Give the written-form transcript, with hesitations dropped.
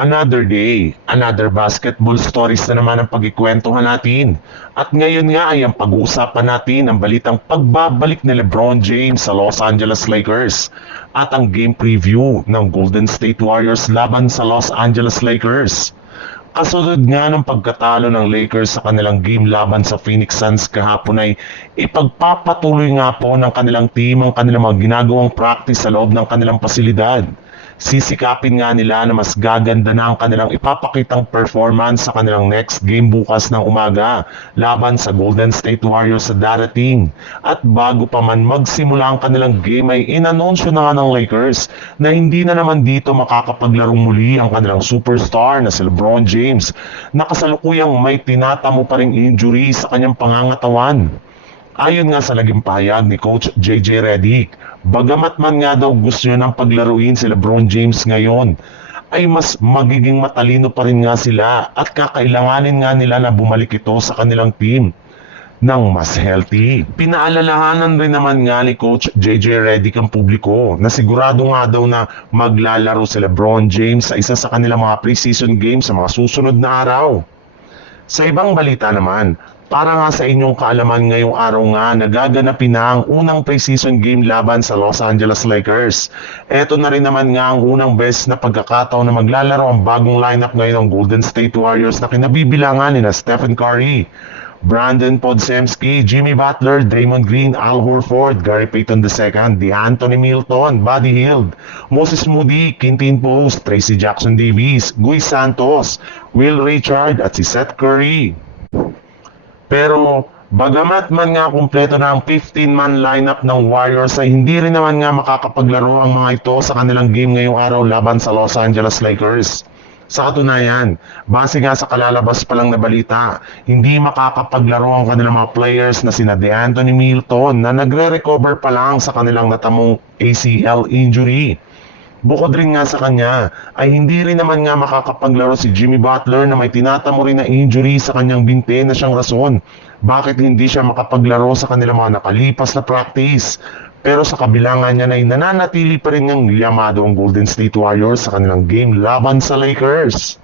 Another day, another basketball stories na naman ang pagkikwentuhan natin. At ngayon nga ay ang pag-uusapan natin ang balitang pagbabalik ni LeBron James sa Los Angeles Lakers at ang game preview ng Golden State Warriors laban sa Los Angeles Lakers. Kasunod nga ng pagkatalo ng Lakers sa kanilang game laban sa Phoenix Suns kahapon ay ipagpapatuloy nga po ng kanilang team ang kanilang mga ginagawang practice sa loob ng kanilang pasilidad. Sisikapin nga nila na mas gaganda na ang kanilang ipapakitang performance sa kanilang next game bukas ng umaga laban sa Golden State Warriors sa darating. At bago pa man magsimula ang kanilang game ay inanunsyo na nga ng Lakers na hindi na naman dito makakapaglarong muli ang kanilang superstar na si LeBron James na kasalukuyang may tinatamo pa ring injury sa kanyang pangangatawan. Ayon nga sa naging pahayag ni Coach JJ Redick, bagamat man nga daw gusto niya ng paglaruin si LeBron James ngayon, ay mas magiging matalino pa rin nga sila at kakailanganin nga nila na bumalik ito sa kanilang team ng mas healthy. Pinaalalahanan rin naman nga ni Coach JJ Redick ang publiko na sigurado nga daw na maglalaro si LeBron James sa isa sa kanilang mga preseason games sa mga susunod na araw. Sa ibang balita naman, para nga sa inyong kaalaman ngayong araw nga, nagaganapin na ang unang preseason game laban sa Los Angeles Lakers. Ito na rin naman nga ang unang best na pagkakataon na maglalaro ang bagong lineup ngayon ng Golden State Warriors na kinabibilangan ni Stephen Curry, Brandon Podziemski, Jimmy Butler, Draymond Green, Al Horford, Gary Payton II, DeAnthony Milton, Buddy Hield, Moses Moody, Quintin Post, Tracy Jackson Davis, Guy Santos, Will Richard at si Seth Curry. Pero bagamat man nga kumpleto na ang 15-man lineup ng Warriors ay hindi rin naman nga makakapaglaro ang mga ito sa kanilang game ngayong araw laban sa Los Angeles Lakers. Sa katunayan, base nga sa kalalabas pa lang na balita, hindi makakapaglaro ang kanilang mga players na sina DeAnthony Milton na nagre-recover pa lang sa kanilang natamong ACL injury. Bukod rin nga sa kanya, ay hindi rin naman nga makakapaglaro si Jimmy Butler na may tinatamo rin na injury sa kanyang binte na siyang rason. Bakit hindi siya makapaglaro sa kanilang mga nakalipas na practice? Pero sa kabilangan niya ay nananatili pa rin ng yamado ang Golden State Warriors sa kanilang game laban sa Lakers.